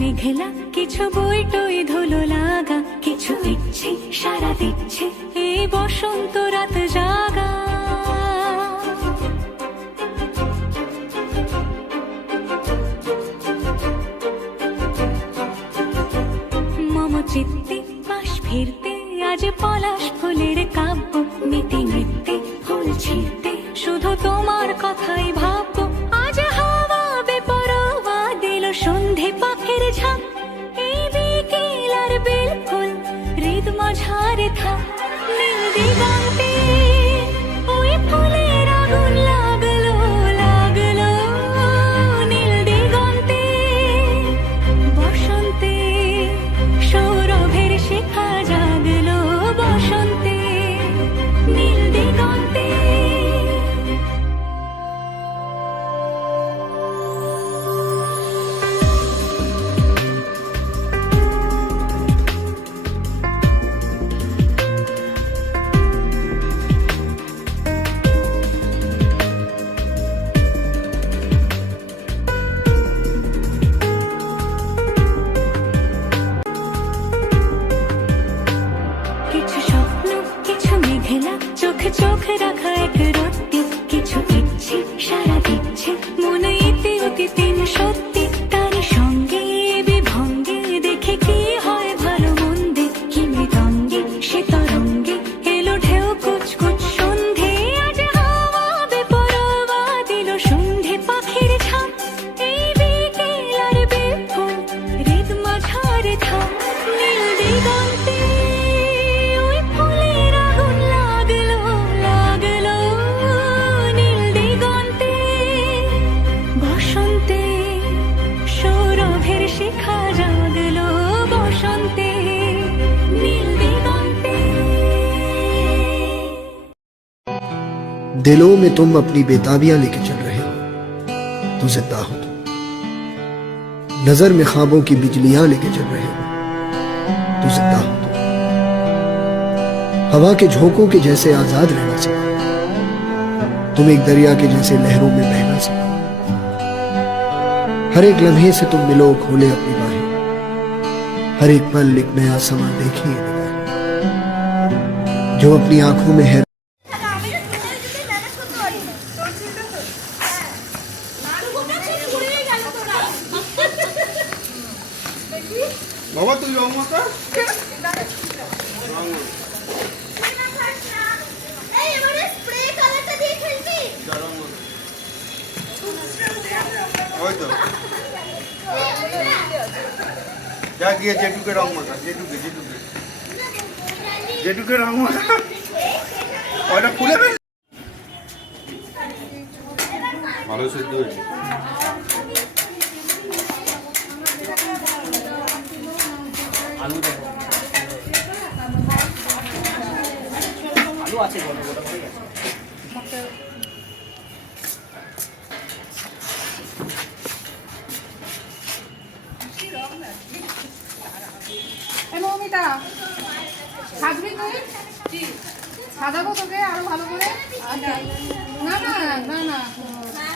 মেঘলা কিছু বই টই ধুলো লাগা, কিছু ইচ্ছে সারা দিচ্ছে এই বসন্ত রাত জাগা। মম চিত্তে পাশ ফিরতে আজ পলাশ ফুলের কাব্য, নীতি নৃত্যে ফুল ছিঁড়তে শুধু তোমার কথাই ভাববো। আজ হাওয়া বেপরোয়া দিল সন্ধে পাখের ঝাঁক, এই বিকেল আর বেল ফুল হৃদ মাঝারে থাক। নীল দিগন্তে ওই ফুলের আগুন লাগলো লাগলো, নীল দিগন্তে বসন্তে সৌরভের শিখা জাগলো, বসন্তে নীল দিগন্তে। কিছু স্বপ্ন কিছু মেঘলা চোখ চোখ রাখা এক রত্তি, কিছু ইচ্ছে সারা দিচ্ছে মনে ইতি অতি তিন সত্যি। তার সঙ্গে বিভঙ্গে দেখে কি হয় ভালো মন্দে, কি মৃদঙ্গে সে তরঙ্গে এলো ঢেউ কুচকুচ সন্ধে। আজ হাওয়া বেপরোয়া দিল সন্ধে পাখির ঝাঁক, এই বিকেল আর বেল ফুল হৃদ মাঝারে থাক। নীল দিগন্তে ওই ফুলের আগুন লাগলো লাগলো, নীল দিগন্তে বসন্তে সৌরভের শিখা জাগলো, বসন্তে নীল दिगंते। दिलों में तुम अपनी बेताबियां लेके चल रहे हो तो जिंदा हो तुम, नजर में ख्वाबों की बिजलियां लेके चल रहे हो तो जिंदा हो तुम। हवा के झोंकों के जैसे आजाद रहना सीखो, तुम एक दरिया के जैसे लहरों में बहना सीखो। हर एक लम्हे से तुम मिलो खोले अपनी बाहें, हर एक पल एक नया समा देखिए निगाहें। जो अपनी आंखों में है বাবা তুই রং মাখা ওই তো যা গিয়ে জেঠুকে রং মাখা, জেঠুকে জেঠুকে জেঠুকে রং মাখা, ওটা খুলে ফেল। ভালো সেদ্ধ হয়েছে। আলু দেখো, আলু আছে বড় বড় হয়ে গেছে। মৌমিতা সাজবি তুই? সাজাবো তোকে আরো ভালো করে। না না না না,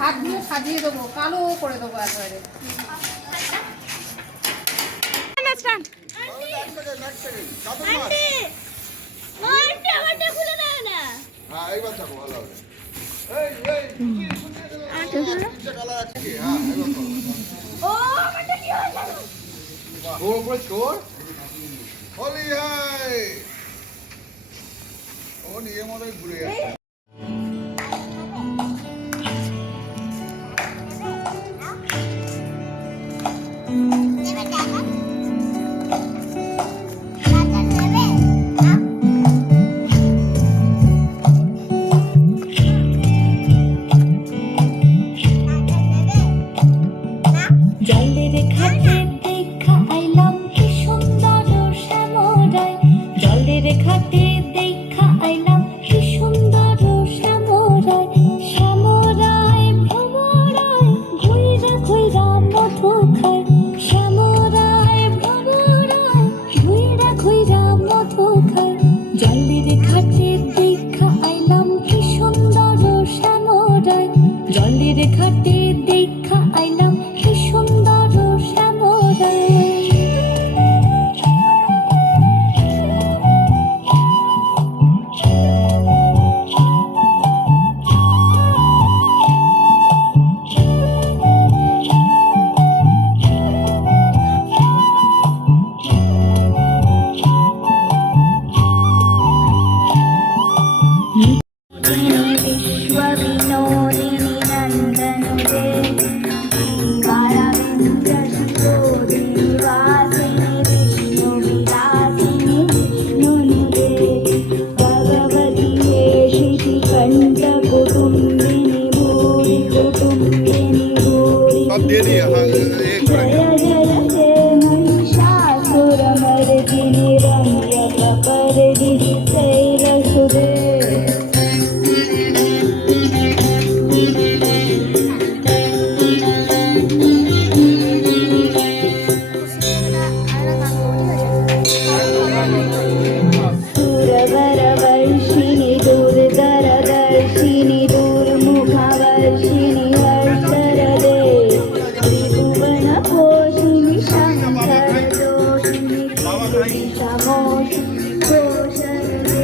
হাতগুলো সাজিয়ে দেবো, কালো করে দেবো একেবারে। ও নিয়ে মনে ঘুরে গেছে। জলের ঘাটে দেখা আইলাম কি সুন্দর শ্যামরায়, জলের ঘাটে দেখা আইলাম কি সুন্দর সব দিয়ে দিই হ্যাঁ এ করে দিই। महिषासुरमर्दिनि रम्यकपर्दिनि शैलसुरे सुरवरवर्षिणि दूरदरदर्शिनि दूरमुखवर्षिणि हर्षरदे त्रिभुवनपोषिणि शङ्करदोषिणि शमोषिणि घोषरदे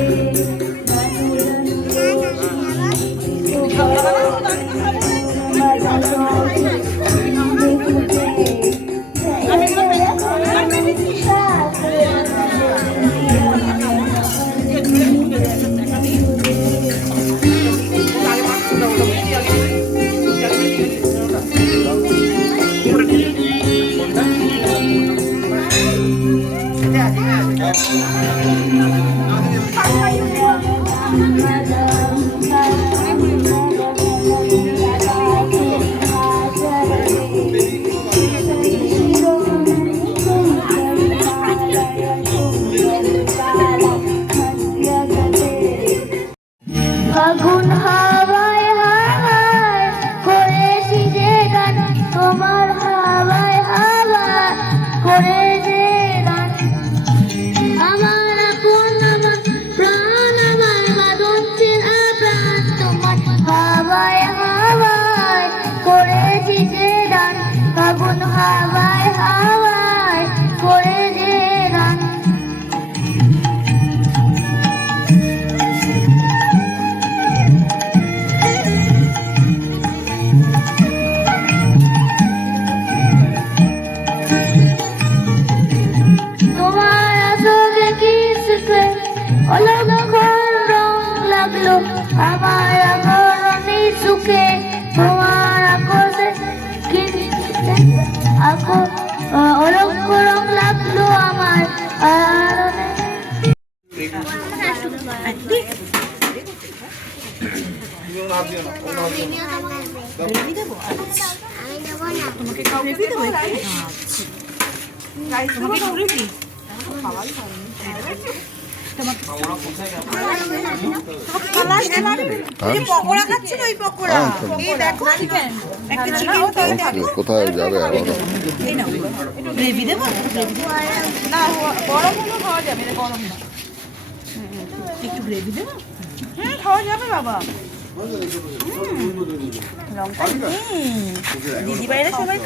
ফাগুন হাওয়ায় হাওয়ায় করেছি যে গান তোমার হাওয়ায় হাওয়ায় করেছি গান আমার আপন আমার প্রাণ আমার মাধুর্যের প্রাণ তোমার হাওয়ায় হাওয়ায় করেছি যে গান ফাগুন হাওয়ায় হাওয়ায় করেছি গান তোমার আসলে কিসকে অলক্ষণ রং লাগলো আমার আগরণী সুখে তোমার আকর্ষে অলক্ষ রং লাগলো আমার আরণে পকোড়া খাচ্ছিল ওই পকোড়া এই দেখো একটা চিকেন কোথায় যাবে আবার গ্রেভি দেবো না গরম হলো খাওয়া যাবে এটা গরম না একটু গ্রেভি দেবো খাওয়া যাবে বাবা দিদি বাইরে সবাই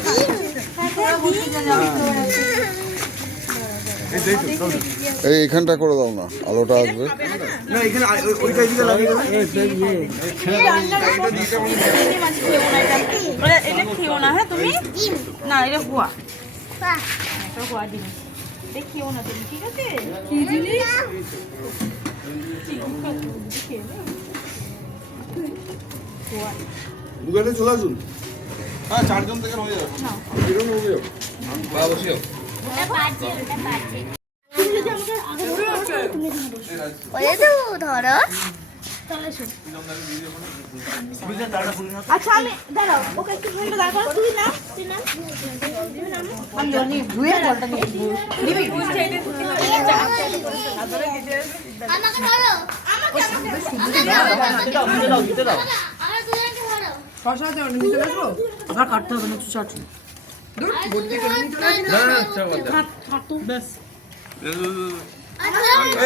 এই এখানটা করে দাও না, আলোটা আসবে। না এখানে ওইটা দিকে লাগিয়ে দেবে এটা খেও না হ্যাঁ তুমি না এটা হুয়া হুয়া জিনিস দেখিও না তুমি ঠিক আছে কি জিনিস দুগানে চলে আসুন হ্যাঁ 4 জন থেকে হয়ে যাবে কিরণ হবে বাবা বসিও আচ্ছা আমি দাঁড়াও ওকে একটু ফোনটা দাঁড় করো তুই না আমি জলদি ধুয়ে বলটা নিয়ে দিবি আমাকে ধরো দিতে দাও আমার দুজনকে ধরো শশা দাও নিতে আসবো আবার কাটতে হবে না চাট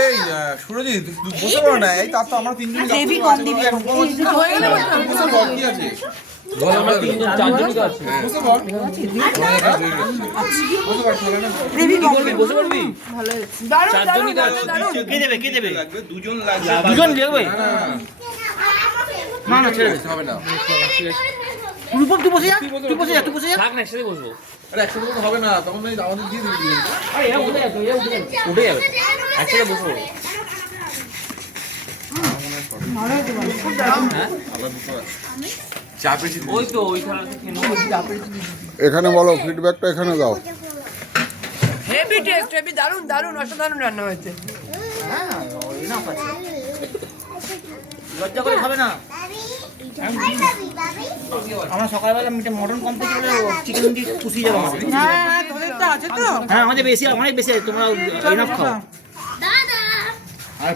এই সুরজিৎ বসে পড়ো না এই তার তো আমরা তিনজন গ্রেভি কম দিবি কি আছে চারজনই তো আছে বসে পড় গ্রেভি কম দিবি বসে পড়বি চারজনই তো আছে কে দেবে লাগবে দুজন লাগবে দুজন দেবে না না ছেড়ে দে হবে না রূপম তুই বসে যা থাক না একসাথে বসবো আরে একসাথে তো হবে না তখন আমাদের দিয়ে দিবি আরে এরা উঠে যাবে একসাথে বসবো ওই তো ওইখানে এখানে বলো, ফিডব্যাকটা এখানে দাও। হেভি টেস্ট হেভি দারুণ দারুণ অসাধারণ রান্না হয়েছে লজ্জা করে খাবে না আমরা সকালবেলা মটন কম থেকে চিকেন দিয়ে পুষিয়ে যাবো আমাদের। হ্যাঁ তোদেরটা আছে তো হ্যাঁ আমাদের বেশি অনেক বেশি আছে, তোমরা এনাফ খাও।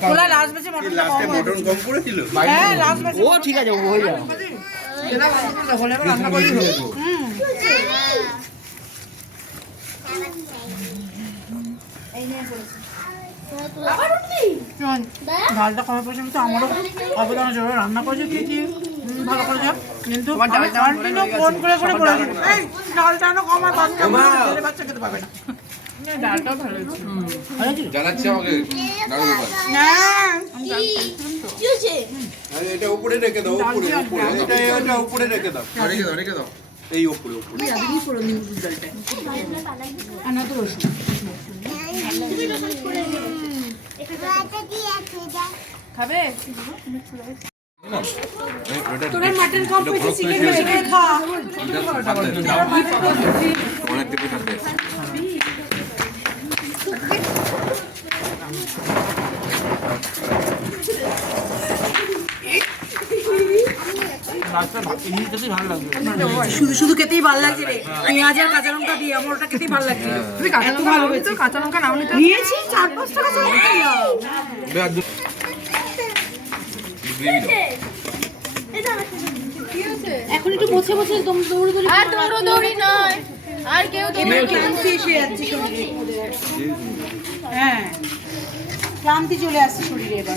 তোলা লাস্ট বেশি মটন লাস্টে মটন কম পড়েছিল হ্যাঁ লাস্ট বেশি ও ঠিক আছে, ও হয়ে যাবে। হলে আবার রান্না করি ডালটা কমে পড়েছে কিন্তু আমারও অবদান আছে, ওরা রান্না করেছে কি ভালো করেছে কিন্তু কন্টিনিউ ফোন করে করে বলেছে এই ডালটা না কমা বাচ্চা বাচ্চা খেতে পাবে না। ডালটাও ভালো হয়েছে জানাচ্ছে আমাকে নাড়ু ব্যাপার। না আরে এটা উপরে রেখে দাও, উপরে উপরে এটা উপরে রেখে দাও, রেখে দাও এই উপরে উপরে খাবে তোরা মাটন কম পেয়েছে চিকেন বেশি করে খা অনেক টিপে থাকবে। শুধু শুধু খেতেই ভালো লাগছে রে, পেঁয়াজ আর কাঁচা লঙ্কা দিয়ে আমার ওটা খেতেই ভালো লাগছে। তুমি কাঁচা লঙ্কা ভালো হয়েছে, কাঁচা লঙ্কা নাও নিতে নিয়েছি 4-5 টাকা কাঁচা লঙ্কা এখন একটু বসে বসে একদম দৌড়ি আর দৌড়ি নয়, আর কেউ ক্লান্তি এসে যাচ্ছে শরীরে। হ্যাঁ ক্লান্তি চলে আসছে শরীরে এবার।